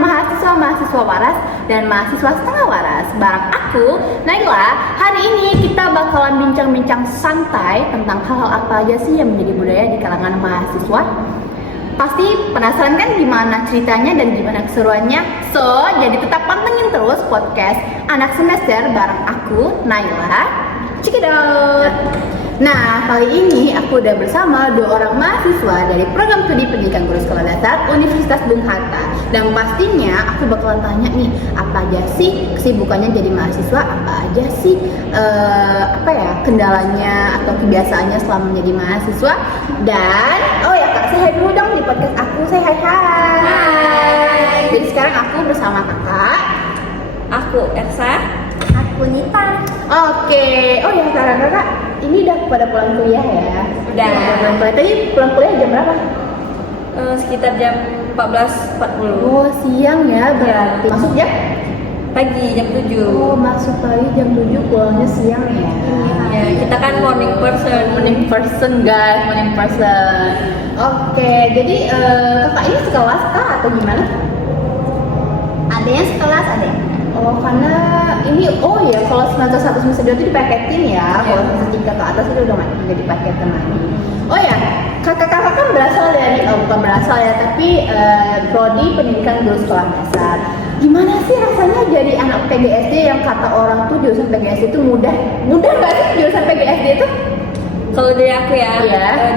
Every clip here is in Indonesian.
mahasiswa waras dan mahasiswa setengah waras. Bareng aku, Naila. Hari ini kita bakalan bincang-bincang santai tentang hal-hal apa aja sih yang menjadi budaya di kalangan mahasiswa. Pasti penasaran kan gimana ceritanya dan gimana keseruannya? So, jadi tetap pantengin terus podcast Anak Semester bareng aku, Naila. Check it out! Nah, kali ini aku udah bersama dua orang mahasiswa dari program studi pendidikan guru sekolah dasar Universitas Bung Hatta. Dan pastinya aku bakalan tanya nih, apa aja sih kesibukannya jadi mahasiswa, apa aja sih kendalanya atau kebiasaannya selama menjadi mahasiswa. Dan, oh ya Kak, say hi dulu dong di podcast aku, say hi. Hai. Jadi sekarang aku bersama kakak. Aku Ersa. Aku Nita. Oke, oh ya kakak, ini udah pada pulang kuliah ya? Udah. Pulang kuliah. Tadi pulang kuliah jam berapa? Sekitar jam 14.40. Oh siang ya berarti. Masuk jam? Pagi jam 7. Oh masuk pagi jam 7, pulangnya siang ya? Ya, kita kan morning person. Morning person guys, morning person. Oke, jadi kakak ini sekelas kah atau gimana? Ada yang sekelas, ada yang Oh karena ini, oh ya kalau semester 1 semester 2 itu dipaketin ya. Kalau semester 3 ke atas itu udah nggak dipaketin lagi. Oh ya, kakak-kakak kan berasal dari, bukan berasal ya, tapi prodi pendidikan guru sekolah dasar. Gimana sih rasanya jadi anak PGSD yang kata orang tuh jurusan PGSD itu mudah nggak sih jurusan PGSD itu? Kalau dari aku ya, Iya.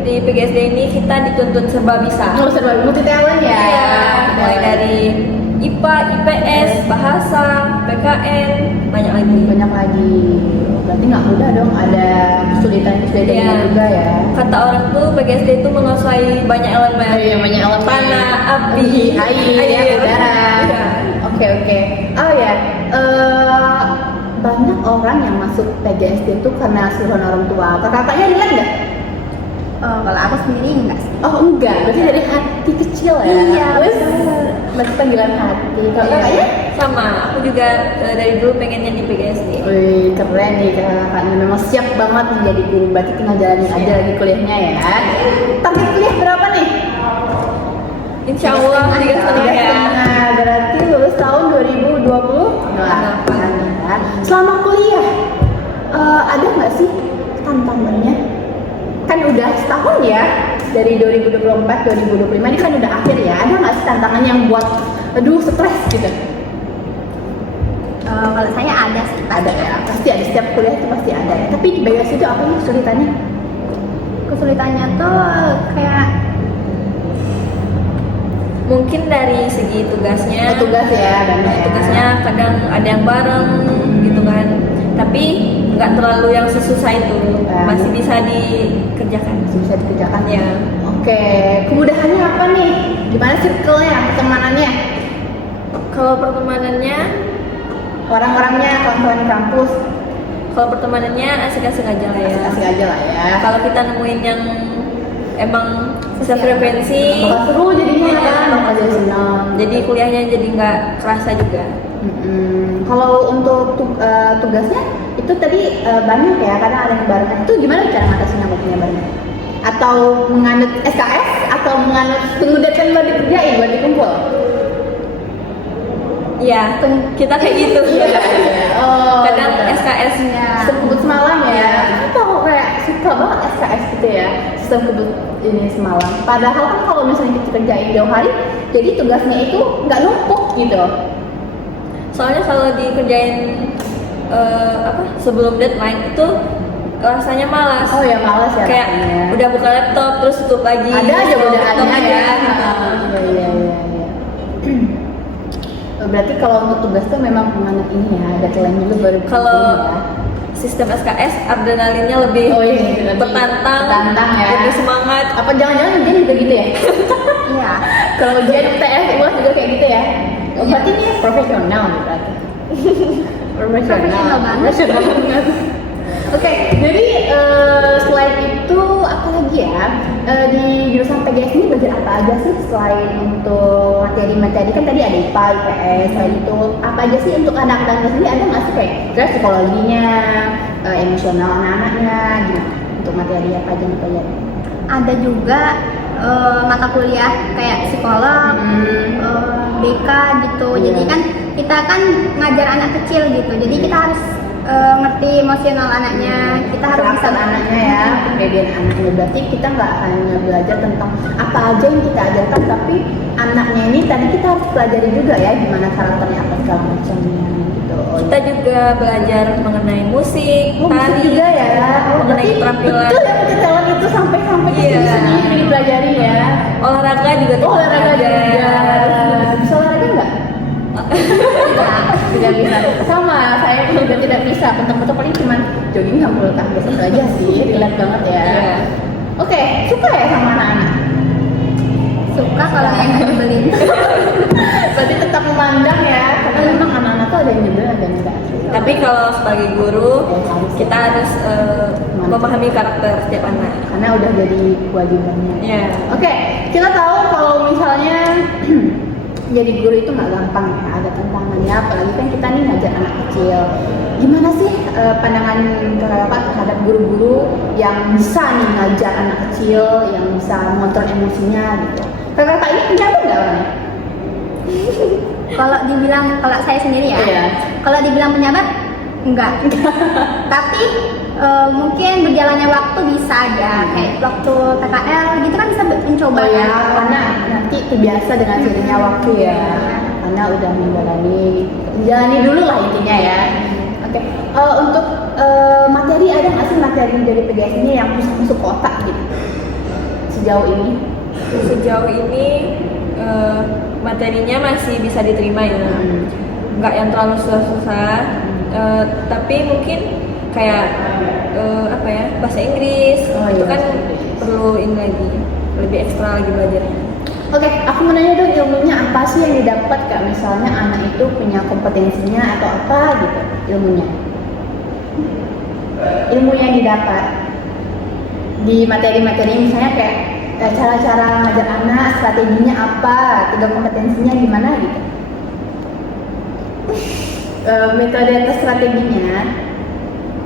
di PGSD ini kita dituntut serba bisa. Oh serba multi talent ya. Iya, mulai dari IPA, IPS, bahasa, PKN, banyak lagi. Banyak lagi. Berarti nggak mudah dong, ada kesulitan Iya. juga ya. Kata orang tuh PGSD itu menguasai banyak elemen. Iya, banyak elemen. Tanah, api, air, udara. Iya. Oke. Oh ya, banyak orang yang masuk PGSD itu karena suruhan orang tua. Kakaknya relate nggak? kalau aku sendiri enggak sih. Oh enggak, berarti dari hati kecil ya. Iya, Wes, berarti panggilan hati. Kalau kakaknya? Sama, aku juga dari dulu pengennya di PGSD. Wih, keren nih kakaknya. Memang siap banget menjadi guru. Berarti tinggal jalanin aja lagi kuliahnya ya. Target kuliah berapa nih? Insya Allah 3,5 ya. Nah, berarti lulus tahun 2028 ya. Selama kuliah, ada nggak sih tantangannya? Kan udah setahun ya, dari 2024 2025 ini kan udah akhir ya. Ada nggak sih tantangan yang buat, aduh stres gitu? Kalau saya ada sih. Ada ya, pasti ada, setiap kuliah itu pasti ada ya. Tapi di BGS itu apa nih kesulitannya? Kesulitannya tuh kayak Mungkin dari segi tugasnya. Tugas ya, dan Tugasnya kadang ada yang bareng gitu kan. Tapi nggak terlalu yang sesusah itu, masih bisa dikerjakan. bisa dikerjakan Ya. Oke, kemudahannya apa nih? Gimana circle-nya, pertemanannya? Kalau pertemanannya, Orang-orangnya, kawan-kawan di kampus, kalau pertemanannya asik-asik aja lah ya. asik aja lah ya. Kalau kita nemuin yang emang sefrekuensi, Bakal seru jadinya kan, bakal jadi senang. jadi kuliahnya jadi nggak kerasa juga. Kalau untuk tugasnya itu tadi banyak ya, kadang ada yang barengan. Itu gimana cara ngatasinnya waktunya barengan? Atau menganut SKS atau menganut tunggu deadline buat dikerjain, buat dikumpul? Iya, kita kayak gitu. Oh, Kadang gitu. SKS Sistem kebut semalam ya. Aku kayak suka banget SKS gitu ya, sistem kebut ini semalam. Padahal kan kalau misalnya kita kerjain jauh hari, jadi tugasnya itu nggak numpuk gitu. Soalnya kalau dikerjain sebelum deadline itu rasanya malas. Oh ya malas ya. Kayak rasanya. udah buka laptop terus tutup lagi. Ada aja Tutup godaannya aja. ya. Iya. Berarti kalau untuk tugas tuh memang menganut ini ya, deadline juga baru. Kalau ya. sistem SKS adrenalinnya lebih Bertantang ya. lebih semangat. Apa jangan-jangan ujian juga gitu ya? iya. Kalau ujian TS UAS juga kayak gitu ya? Oh, berarti ini profesional nih berarti. Profesional banget. Profesional banget. Oke, jadi selain itu apa lagi ya? Di jurusan PGS ini belajar apa aja sih selain untuk materi-materi, kan tadi ada IPA, IPS, selain itu apa aja sih untuk anak-anak sendiri, ada nggak sih kayak psikologinya, emosional anak-anaknya, gimana? Untuk materi apa aja yang pelajari? Ada juga mata kuliah kayak psikolog, gitu. Iya. Jadi kan kita kan ngajar anak kecil gitu. Jadi kita harus ngerti emosional anaknya. Kita harus bisa Karakter anaknya ya, kepribadian anaknya. Berarti kita nggak hanya belajar tentang apa aja yang kita ajarkan, tapi anaknya ini tadi kita harus pelajari juga ya gimana karakternya apa segala macamnya gitu. Kita juga belajar mengenai musik, Oh, musik tari, juga ya. Oh, mengenai berarti keterampilan. betul ya pencetawan itu sampai ke Iya. sini dipelajari ya. Olahraga juga Oh, olahraga juga. belajar. Bisa olahraga nggak? Tidak bisa. Sama, saya pun juga tidak bisa. Bentuk-bentuk paling cuma jogging sama bulu tangkis itu aja sih. Relate banget ya. Iya. Oke, suka ya sama anak-anak? suka kalau yang nyebelin. Berarti tetap memandang ya, karena memang anak-anak tuh ada yang nyebelin, ada yang enggak. Tapi kalau sebagai guru, kita harus memahami karakter setiap anak. Karena udah jadi kewajibannya. Iya. Oke, kita tahu kalau misalnya jadi guru itu nggak gampang ya, ada tantangannya. Apalagi kan kita nih ngajar anak kecil. Gimana sih pandangan kakak-kakak terhadap guru-guru yang bisa nih ngajar anak kecil, yang bisa mengontrol emosinya gitu? Kakak-kakak ini penjabat nggak orangnya? Kalau dibilang, kalau saya sendiri ya, Iya. kalau dibilang penjabat, enggak. Tapi mungkin berjalannya waktu bisa aja, kayak waktu TKL gitu kan bisa mencoba Oh ya, ya. karena nanti terbiasa dengan seiringnya waktu ya. Karena udah menjalani dulu lah intinya ya. Oke, untuk materi ada nggak sih materi dari PGS-nya yang bisa masuk ke otak gitu sejauh ini? Sejauh ini materinya masih bisa diterima ya, nggak yang terlalu susah-susah. Tapi mungkin kayak apa ya, bahasa Inggris Oh, itu iya, kan bahasa Inggris. perlu ini lagi, lebih ekstra lagi belajarnya. Oke, aku mau nanya dong ilmunya apa sih yang didapat kak? Misalnya anak itu punya kompetensinya atau apa gitu ilmunya? Ilmu yang didapat di materi-materi misalnya kayak cara-cara ngajar anak, strateginya apa, tiga kompetensinya gimana gitu. Metode atau strateginya,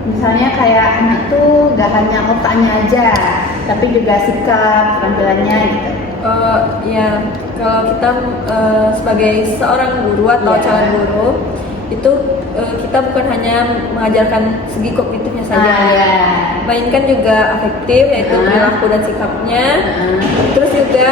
misalnya kayak anak tuh gak hanya otaknya aja, tapi juga sikap, penampilannya gitu. Ya, kalau kita sebagai seorang guru atau Iya. calon guru itu kita bukan hanya mengajarkan segi kognitifnya saja, Iya. melainkan juga afektif yaitu Ah. perilaku dan sikapnya, Heeh. terus juga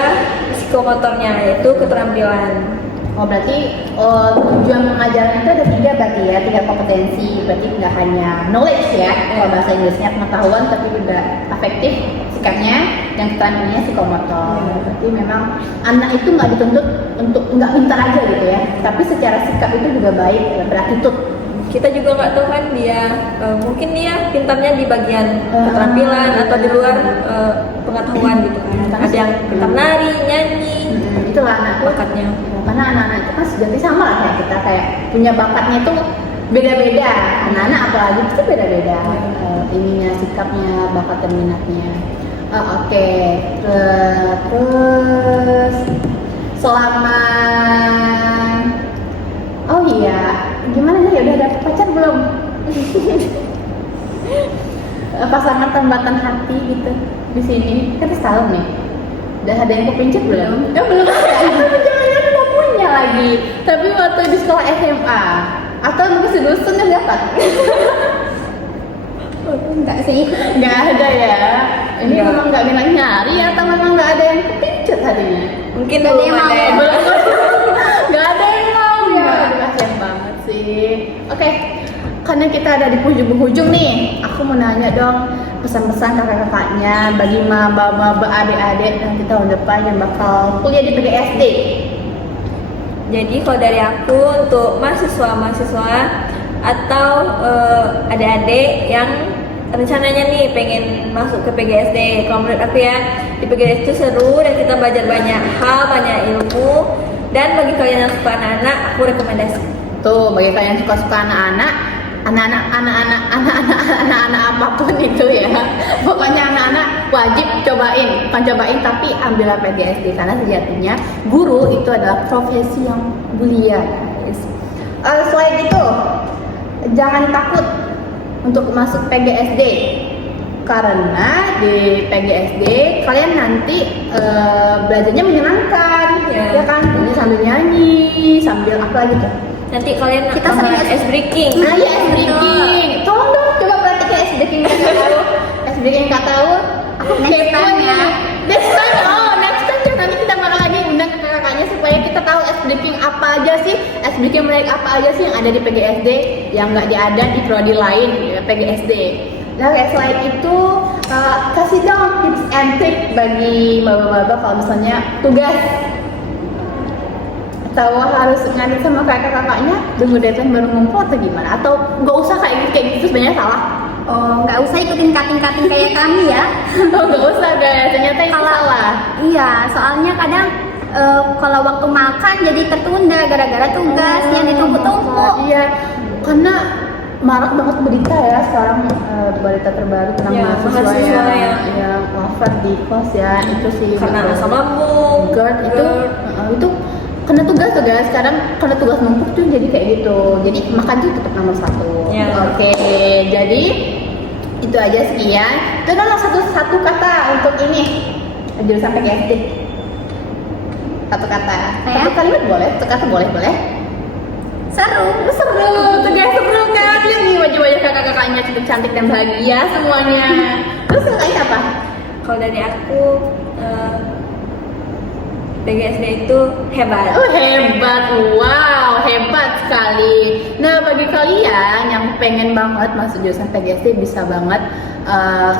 psikomotornya yaitu keterampilan. Oh berarti tujuan pengajaran itu ada tiga berarti ya, tiga kompetensi. Berarti nggak hanya knowledge ya, kalau bahasa Inggrisnya pengetahuan, tapi juga afektif sikapnya, yang keterampilannya psikomotor. Berarti memang anak itu nggak dituntut untuk nggak pintar aja gitu ya, tapi secara sikap itu juga baik, berattitude. Kita juga nggak tahu kan dia mungkin dia pintarnya di bagian keterampilan atau di luar pengetahuan gitu kan. Ada yang pintar nari, nyanyi, Itulah anak tuh. bakatnya. Karena anak-anak itu kan sejati sama lah kayak kita, kayak punya bakatnya itu beda-beda. Anak-anak apalagi itu beda-beda ininya, sikapnya, bakat dan minatnya. Oke. Terus selama oh iya, gimana nih, udah dapet pacar belum? Pasangan tambatan hati gitu di sini kan setahun nih. Udah ada yang kepincut belum? Belum ada. Jangan-jangan udah punya lagi. Tapi waktu di sekolah SMA atau mungkin sedusun yang dapat? Enggak sih. Nggak ada ya. Ini Nggak. memang nggak minat nyari atau memang nggak ada yang kepincut hatinya? Mungkin Nggak ada yang belum ada mau. yang Nggak ada yang mau ya. Aduh, kasihan banget sih. Oke, karena kita ada di penghujung nih, aku mau nanya dong pesan-pesan kakak-kakaknya bagi maba-maba adik-adik nanti tahun depan yang bakal kuliah di PGSD. Jadi kalau dari aku untuk mahasiswa-mahasiswa atau adik-adik yang rencananya nih pengen masuk ke PGSD, kalau menurut aku ya di PGSD itu seru dan kita belajar banyak hal, banyak ilmu. Dan bagi kalian yang suka anak-anak, aku rekomendasi. Tuh, bagi kalian yang suka-suka anak-anak apapun itu ya. Pokoknya anak-anak wajib cobain, bukan cobain tapi ambillah PGSD karena sejatinya guru itu adalah profesi yang mulia, guys. Selain itu, jangan takut untuk masuk PGSD karena di PGSD kalian nanti belajarnya menyenangkan. ya kan? Jadi sambil nyanyi, sambil apa lagi tuh? Nanti kalian Kita tambah sering ice breaking. Nah, ya ice breaking. Tolong dong, coba praktek ice breaking nggak tahu. Ice breaking nggak tahu. Aku Next kepo time nih. ya. Next time, oh next time ya. Nanti kita bakal lagi undang ke kakaknya supaya kita tahu ice breaking apa aja sih, ice breaking mereka apa aja sih yang ada di PGSD yang nggak ada di prodi lain ya, PGSD. Nah, kayak selain itu kasih dong tips and trick bagi bapak-bapak kalau misalnya tugas atau harus ngadep sama kakak-kakaknya tunggu deadline baru ngumpul atau gimana, atau nggak usah kayak gitu sebenarnya salah. Oh, nggak usah ikutin kating-kating kayak kami ya. Oh, nggak usah guys, ternyata itu salah. Iya, soalnya kadang kalau waktu makan jadi tertunda gara-gara tugas yang ditunggu-tunggu. Iya, karena marak banget berita ya sekarang, berita terbaru tentang Ya, mahasiswa yang wafat di kos ya, itu sih Karena betul. asam lambung. GERD itu kena tugas tuh guys, sekarang kena tugas numpuk tuh jadi kayak gitu, jadi makan tuh tetap nomor 1. Ya. Oke, jadi itu aja sekian. Tolong satu kata untuk ini jurusan PGSD. Satu kata, Saya? satu kalimat boleh, satu kata boleh. Seru. Seru tuh guys, seru kan? Lihat nih wajah-wajah kakak-kakaknya cantik dan bahagia semuanya. Terus kakaknya apa? Kalau dari aku PGSD itu hebat. Oh hebat, wow hebat sekali. Nah bagi kalian yang pengen banget masuk jurusan PGSD bisa banget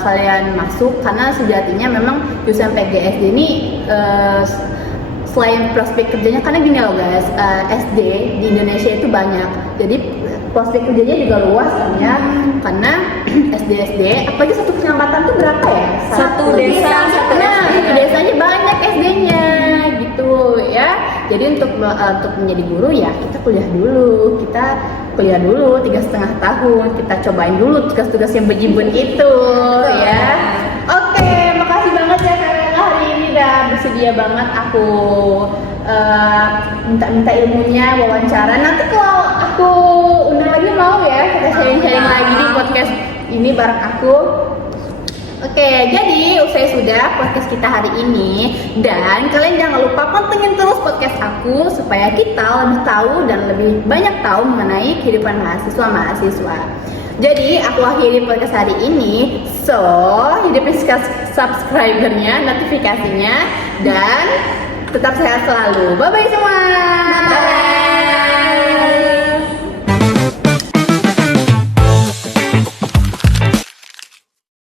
kalian masuk, karena sejatinya memang jurusan PGSD ini selain prospek kerjanya, karena gini loh guys, SD di Indonesia itu banyak, jadi prospek kerjanya juga luas kan ya, karena SD apalagi satu kecamatan tuh berapa ya? Satu desa, satu Nah, SD. satu desanya banyak SD-nya gitu ya. Jadi untuk menjadi guru ya kita kuliah dulu 3,5 tahun, kita cobain dulu tugas-tugas yang bejibun itu ya. Oke, makasih banget ya kakak hari ini udah bersedia banget aku minta ilmunya, wawancara. Nanti kalau aku undang lagi mau ya kita sharing-sharing lagi di podcast ini bareng aku. Oke, jadi usai sudah podcast kita hari ini, dan kalian jangan lupa pantengin terus podcast aku supaya kita lebih tahu dan lebih banyak tahu mengenai kehidupan mahasiswa. Jadi aku akhiri podcast hari ini, so hidupin subscribernya, notifikasinya, dan tetap sehat selalu. Bye bye semua. Bye.